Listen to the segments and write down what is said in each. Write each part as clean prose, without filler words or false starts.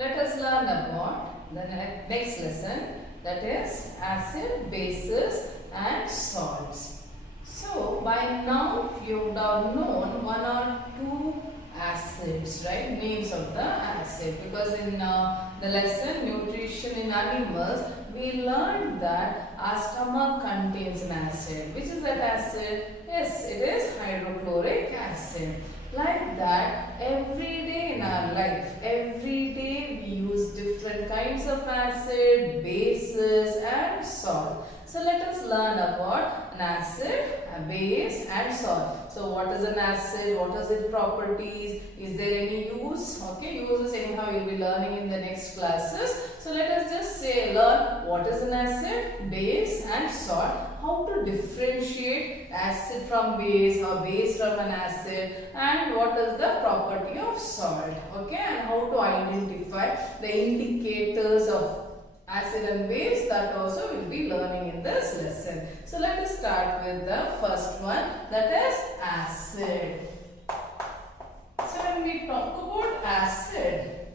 let us learn about the next lesson, that is acid, bases and salts. So by now you would have known one or two acids, right? Names of the acid, because in the lesson nutrition in animals we learned that our stomach contains an acid. Which is that acid? Yes, it is hydrochloric acid. Like that, every day in our life, every day we use different kinds of acid, bases and salt. So let us learn about an acid, a base and salt. So what is an acid? What is its properties? Is there any use? Okay, uses anyhow you will be learning in the next classes. So let us just learn what is an acid, base and salt. How to differentiate acid from base or base from an acid, and what is the property of salt. Okay, and how to identify the indicators of acid and base, that also will be learning in this lesson. So let us start with the first one, that is acid. So when we talk about acid,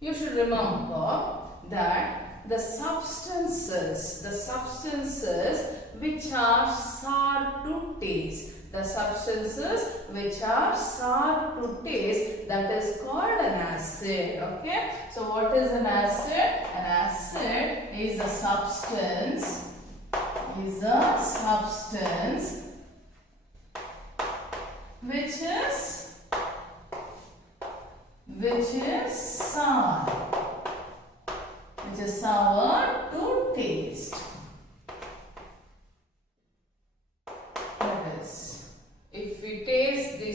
you should remember that the substances which are sour to taste, that is called an acid. Okay, so what is an acid? An acid is a substance which is sour to taste. That is, if we taste the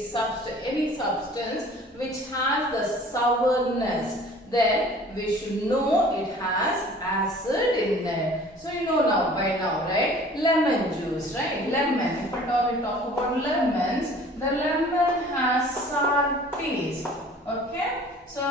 any substance which has the sourness, then we should know it has acid in it. So you know now, by now, right? Lemon juice, right? Lemon. If at all we talk about lemons, the lemon has sour taste. Okay? So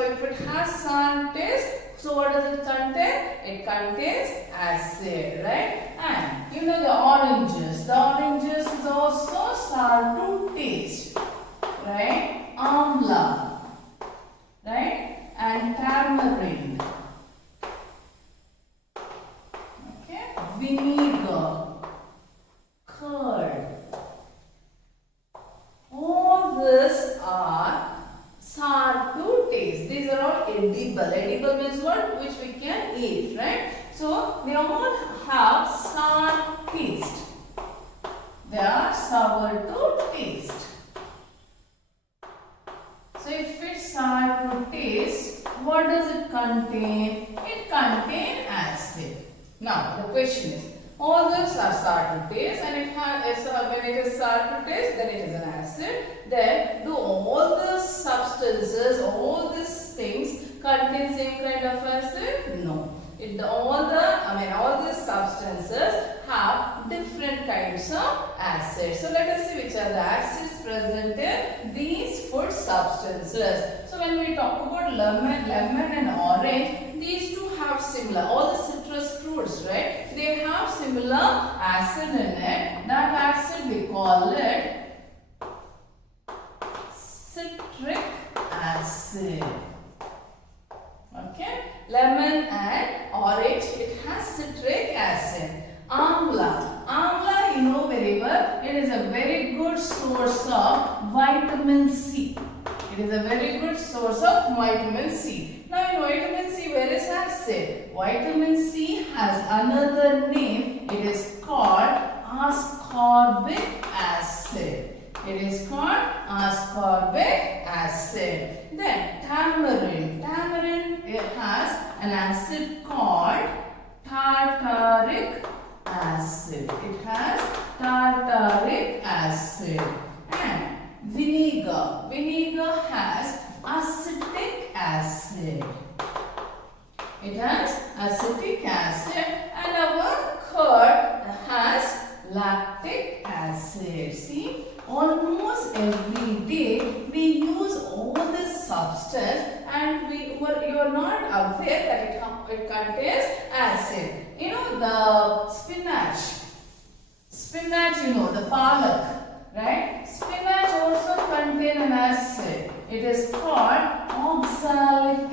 if it has sour taste, so what does it contain? It contains acid, right? And you know the oranges. The oranges is also sour to taste, right? Amla, right? And tamarind. Okay? Vinegar, curd. All these are sour to taste. These are all edible. Edible means what? Which we can eat, right? So they all have sour taste. They are sour to taste. So if it's sour to taste, what does it contain? It contains acid. Now the question is, all those are sour to taste, and when it is sour to taste, then it is an acid. Then do all the substances, all these things contain same kind of acid? No. All these substances have different kinds of acids. So let us see which are the acids present in these food substances. So when we talk about lemon and orange, these two have similar, all the citrus fruits, right? They have similar acid in it. That acid we call it citric acid. Okay, lemon and orange, it has citric acid. Amla, you know very well, it is a very good source of vitamin C. It is a very good source of vitamin C. Now in vitamin C, where is acid? Vitamin C has another name. It is called ascorbic acid. It is called ascorbic acid. Then tamarind. It has an acid called tartaric acid. It has tartaric acid. And vinegar has acetic acid. It has acetic acid. And our curd has lactic acid. See, almost every day we use all this substance, and you are not aware that it contains acid. You know the spinach, you know the palak, right? Spinach also contains an acid. It is called oxalic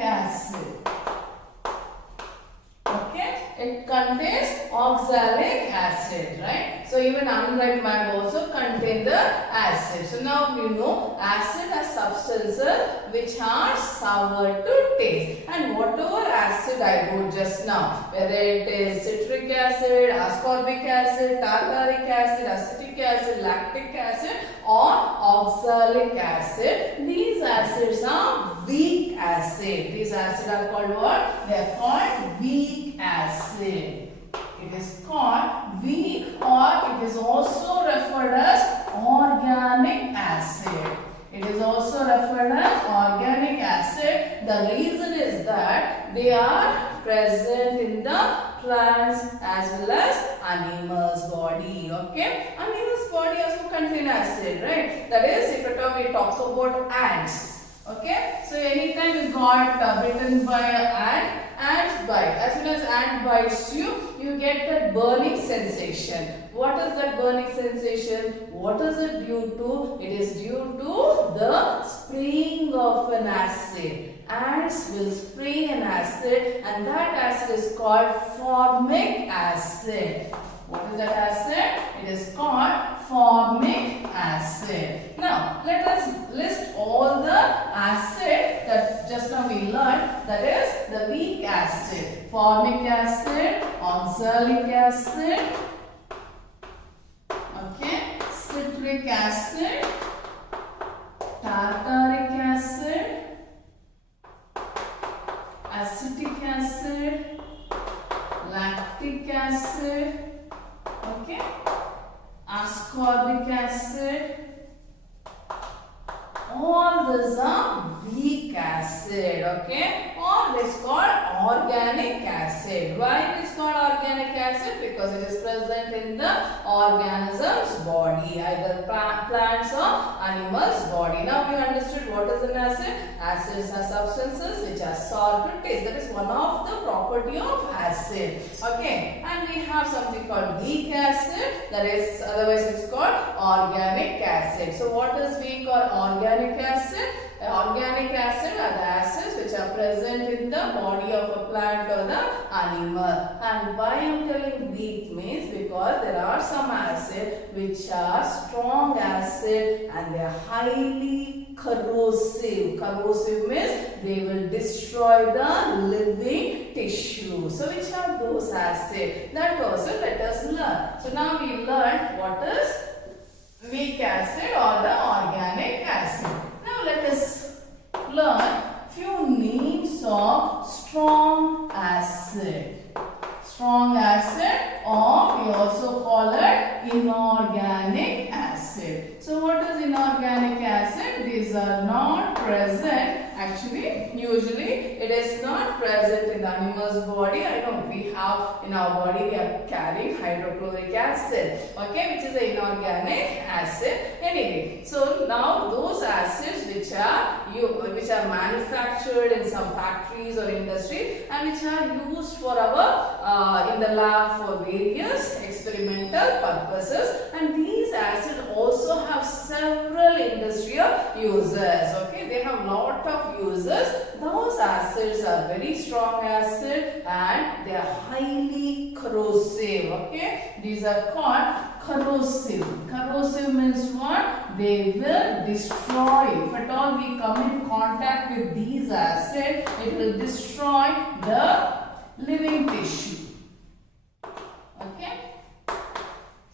acid, right? So even unripe mango also contain the acid. So now you know acid are substances which are sour to taste. And whatever acid I wrote just now, whether it is citric acid, ascorbic acid, tartaric acid, acetic acid, lactic acid or oxalic acid, these acids are weak acid. These acids are called what? They are called weak acid. It is called weak, or it is also referred as organic acid. It is also referred as organic acid. The reason is that they are present in the plants as well as animals' body. Okay, animals' body also contain acid, right? That is, if at all we talk about ants. Okay, so anytime you got bitten by an ant bite, as soon as ant bites you, you get that burning sensation. What is that burning sensation? What is it due to? It is due to the spraying of an acid. Ants will spray an acid, and that acid is called formic acid. What is that acid? It is called formic acid. Now, let us list all the acid that just now we learned. That is the weak acid. Formic acid, oxalic acid, okay, citric acid, tartaric acid, acetic acid, lactic acid, okay, ascorbic acid. All these are weak acid, okay, or it is called organic acid. Why it is called organic acid? Because it is present in the organism's body, either plants or animals' body. Now we understood what is an acid. Acids are substances which are sour to taste. That is one of the property of acid. Okay, and we have something called weak acid. That is, otherwise it is called organic acid. So what is weak or organic acid? Organic acid are the acids which are present in the body of a plant or the animal. And why I am telling weak means because there are some acids which are strong acid and they are highly corrosive. Corrosive means they will destroy the living tissue. So which are those acids? That also let us learn. So now we learned what is weak acid or the organic acid. Now let us learn few names of strong acid. Strong acid, or we also call it inorganic acid. So what is inorganic acid? These are not present. Actually, usually it is not present in the animal's body. I know we have in our body, we are carrying hydrochloric acid, okay, which is an inorganic acid. Anyway, so now those acids which are manufactured in some factories or industries and which are used for our in the lab for various experimental purposes, and these acids also have several industrial uses. Okay, they have lot of uses. Those acids are very strong acid and they are highly corrosive. Okay, these are called corrosive. Corrosive means what? They will destroy. If at all we come in contact with these acids, it will destroy the living tissue. Okay,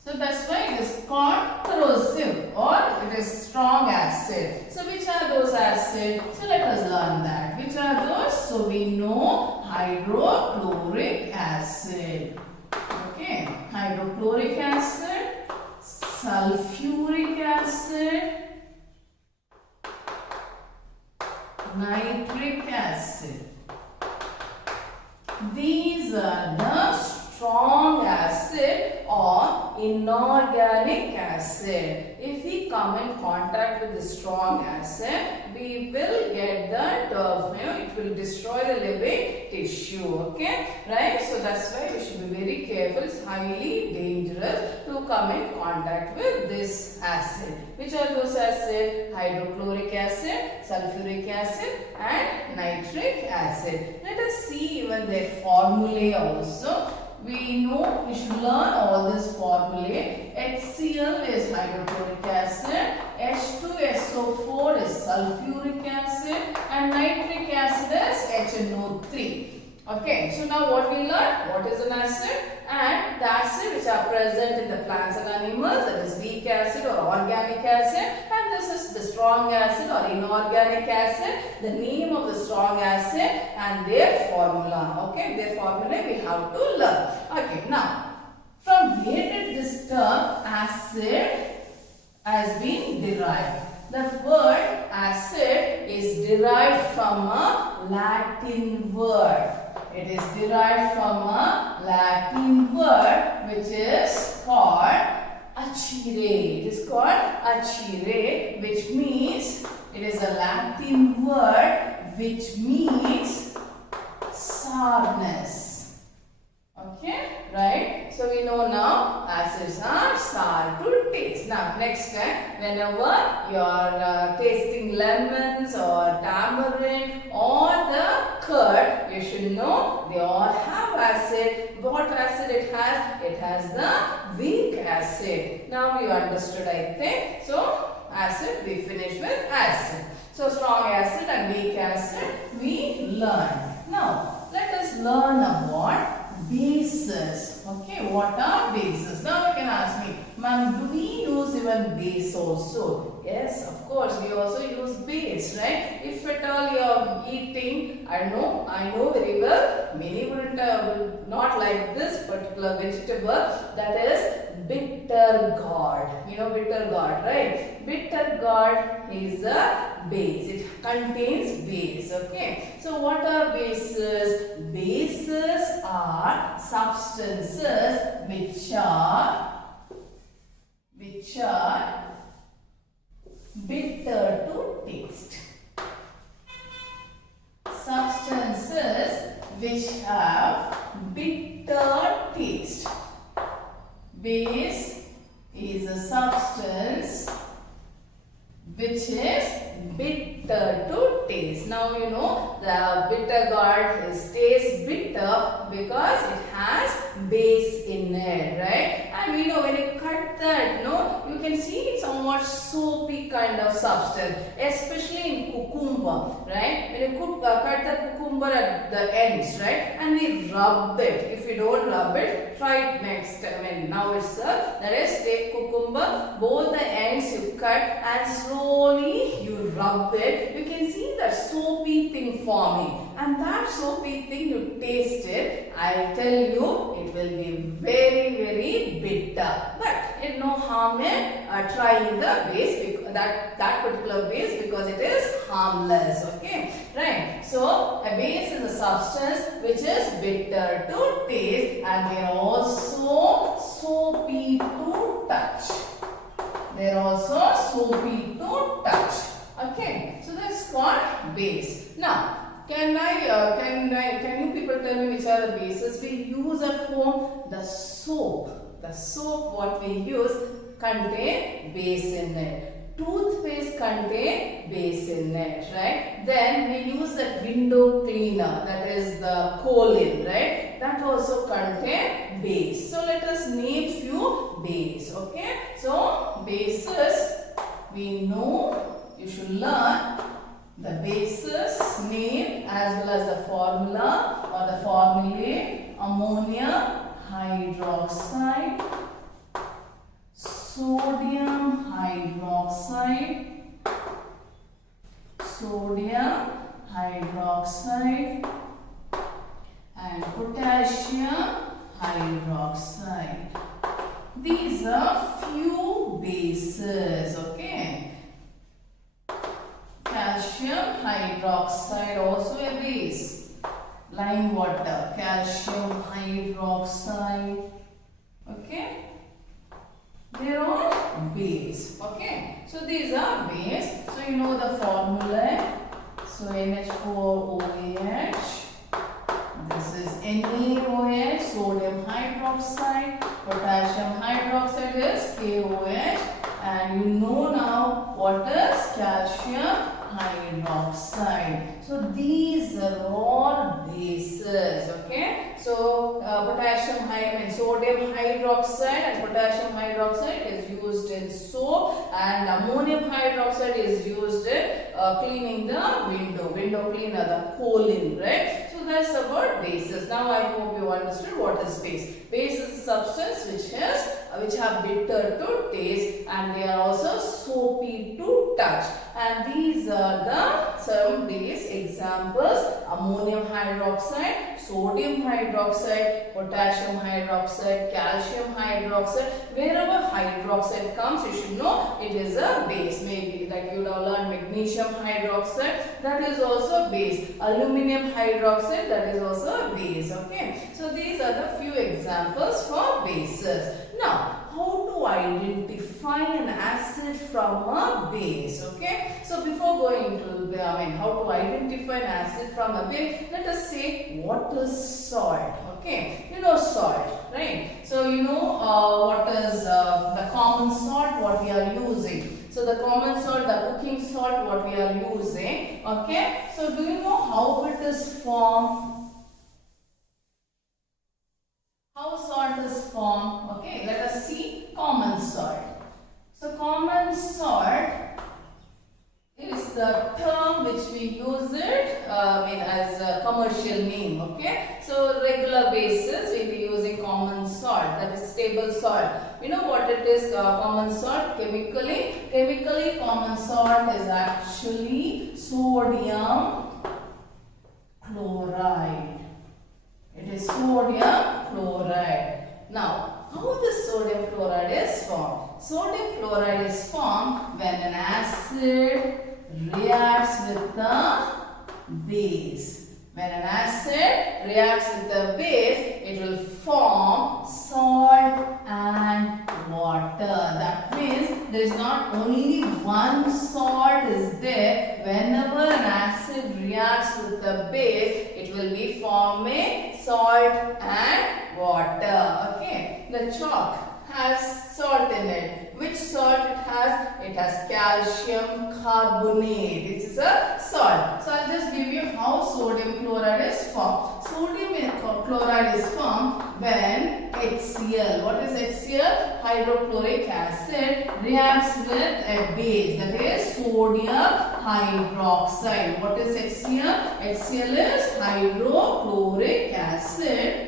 so that's why it is called corrosive, or it is strong acid. So which are those acids? So let us learn that. Which are those? So we know hydrochloric acid. Okay, hydrochloric acid, sulfuric acid, nitric acid. These are the strong acid or inorganic acid. If we come in contact with the strong acid, we will get that it will destroy the living tissue. Okay, right? So that's why we should be very careful. It's highly dangerous to come in contact with this acid. Which are those acids? Hydrochloric acid, sulfuric acid and nitric acid. Let us see even their formulae also. we know we should learn all this formulae. HCl is hydrochloric acid, H2SO4 is sulfuric acid, and nitric acid is HNO3. Okay, so now what we learn? What is an acid? And the acid which are present in the plants and animals, that is weak acid or organic acid, and this is the strong acid or inorganic acid, the name of the strong acid and their formula. Okay, their formula we have to learn. Okay, now from where did this term acid has been derived? The word acid is derived from a Latin word. It is derived from a Latin word which is called acere. It is called acere, which means, it is a Latin word which means sourness. Okay, right? So we know now acids are sour to taste. Now next time, whenever you are tasting lemons or tamarind or the curd, you should know they all have acid. What acid it has? It has the weak acid. Now you understood, I think. So acid, we finish with acid. So strong acid and weak acid we learn. Now let us learn about bases. Okay, what are bases? Now you can ask me, ma'am, do we use even base also? Yes, of course, we also use base, right? If at all you are eating, I know very well, many wouldn't will not like this particular vegetable, that is bitter gourd. You know bitter gourd, right? Bitter gourd is a base. It contains base. Okay. So what are bases? Bases are substances which are bitter to taste. Substances which have bitter taste. Base is a substance which is bitter to taste. Now you know the bitter gourd tastes bitter because it has base in it, right? And we know when you cut that, no, you can see it's somewhat soapy kind of substance, especially in cucumber, right? When you cut the cucumber at the ends, right? And we rub it. If you don't rub it, try it next time. I mean, now it's that is, take cucumber, both the ends you cut and slowly you rub it. You can see that soapy thing forming, and that soapy thing you taste it, I tell you, it will be very, very bitter. But it no harm in trying the base, that particular base, because it is harmless. Okay, right? So a base is a substance which is bitter to taste, and they are also soapy to touch. They are also soapy to touch. Okay, so that's called base. Now, can you people tell me which are the bases we use at home? The soap. The soap what we use contain base in it. Toothpaste contain base in it, right? Then we use that window cleaner, that is the colin, right? That also contain base. So let us name few base. Okay, so bases we know. You should learn the bases name as well as the formula or the formulae. Ammonia hydroxide, sodium hydroxide, and potassium hydroxide. These are few bases. Okay. Calcium hydroxide also a base. Lime water, calcium hydroxide. Okay, they are all base. Okay, so these are base. So you know the formula. So NH4OH. This is NaOH, sodium hydroxide. Potassium hydroxide is KOH. And you know now what is calcium hydroxide. So these are all bases. Okay. So sodium hydroxide and potassium hydroxide is used in soap, and ammonium hydroxide is used in cleaning the window cleaner, the cooling, right? So that's about bases. Now I hope you understood what is base. Base is a substance which have bitter to taste, and they are also soapy to touch. And these are the some base examples: ammonium hydroxide, sodium hydroxide, potassium hydroxide, calcium hydroxide. Wherever hydroxide comes, you should know it is a base. Maybe like you have learned magnesium hydroxide, that is also base. Aluminum hydroxide, that is also a base. Okay, so these are the few examples for bases. Now, how to identify an acid from a base? Okay, so before going to how to identify an acid from a base, let us say what is salt. Okay, you know salt, right? So you know what is the common salt what we are using. So the common salt, the cooking salt what we are using. Okay, so do you know how it is formed? How salt is formed? Okay, let us see common salt. So common salt is the term which we use it as a commercial name. Okay, so regular basis we will be using common salt, that is stable salt. You know what it is common salt chemically? Chemically common salt is actually sodium chloride. It is sodium chloride. Now, how this sodium chloride is formed? Sodium chloride is formed when an acid reacts with the base. When an acid reacts with the base, it will form salt and water. That means there is not only one salt is there. Whenever an acid reacts with the base, it will be forming salt and water. Okay, the chalk has salt in it. Which salt it has? It has calcium carbonate. It is a salt. So I'll just give you how sodium chloride is formed. Sodium chloride is formed when HCl. What is HCl? Hydrochloric acid reacts with a base, that is sodium hydroxide. What is HCl? HCl is hydrochloric acid.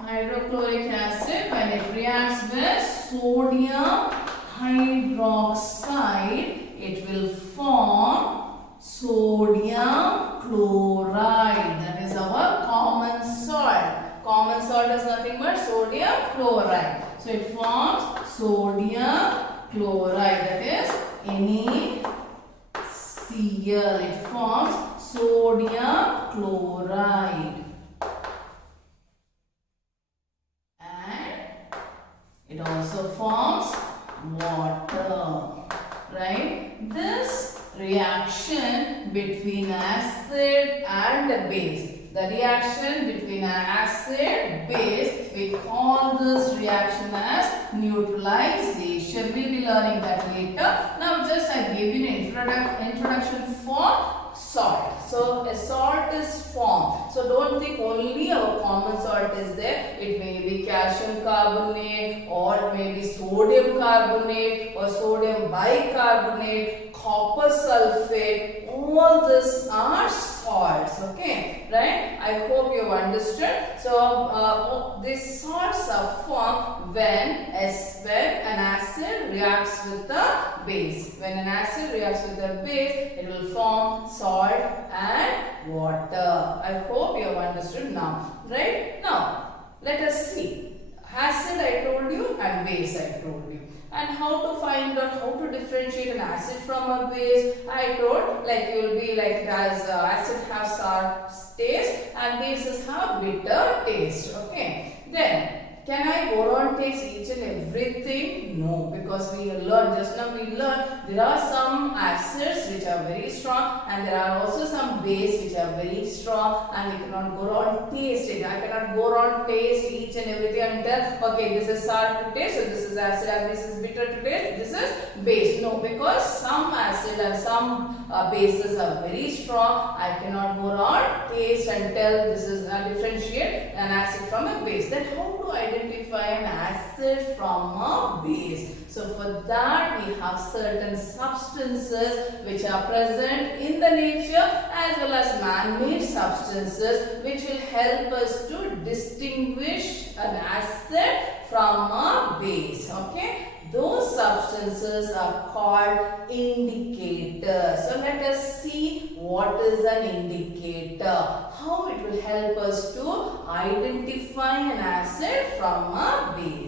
Hydrochloric acid, when it reacts with sodium hydroxide, it will form sodium chloride. That is our common salt. Common salt is nothing but sodium chloride. So it forms sodium chloride, that is NaCl. It forms sodium chloride. It also forms water, right? This reaction between acid and base, the reaction between an acid base, we call this reaction as neutralization. We will be learning that later. Now just I gave you an introduction for salt. So a salt is formed. So don't think only our common salt is there. It may be calcium carbonate, or it may be sodium carbonate, or sodium bicarbonate, copper sulfate. All these are salts. Okay, right? I hope you have understood. So these salts are formed when an acid reacts with the base. When an acid reacts with the base, it will form salt and water. I hope you have understood now. Right? Now, let us see. Acid I told you and base I told you. And how to find out how to differentiate an acid from a base, I told, like you will be like as acid has sour taste and bases have bitter taste. Okay. Then Can I go on taste each and everything? No, because we learned, just now we learned there are some acids which are very strong and there are also some base which are very strong, and we cannot go on taste it. I cannot go on taste each and everything and tell, okay, this is sour to taste, so this is acid, and this is bitter to taste, this is base. No, because some acid and some bases are very strong. I cannot go on taste and tell this is differentiate an acid from a base. Then how to identify an acid from a base? So for that we have certain substances which are present in the nature as well as man-made substances which will help us to distinguish an acid from a base. Okay, those substances are called indicators. So let us see what is an indicator, how it will help us to identify an acid from a base.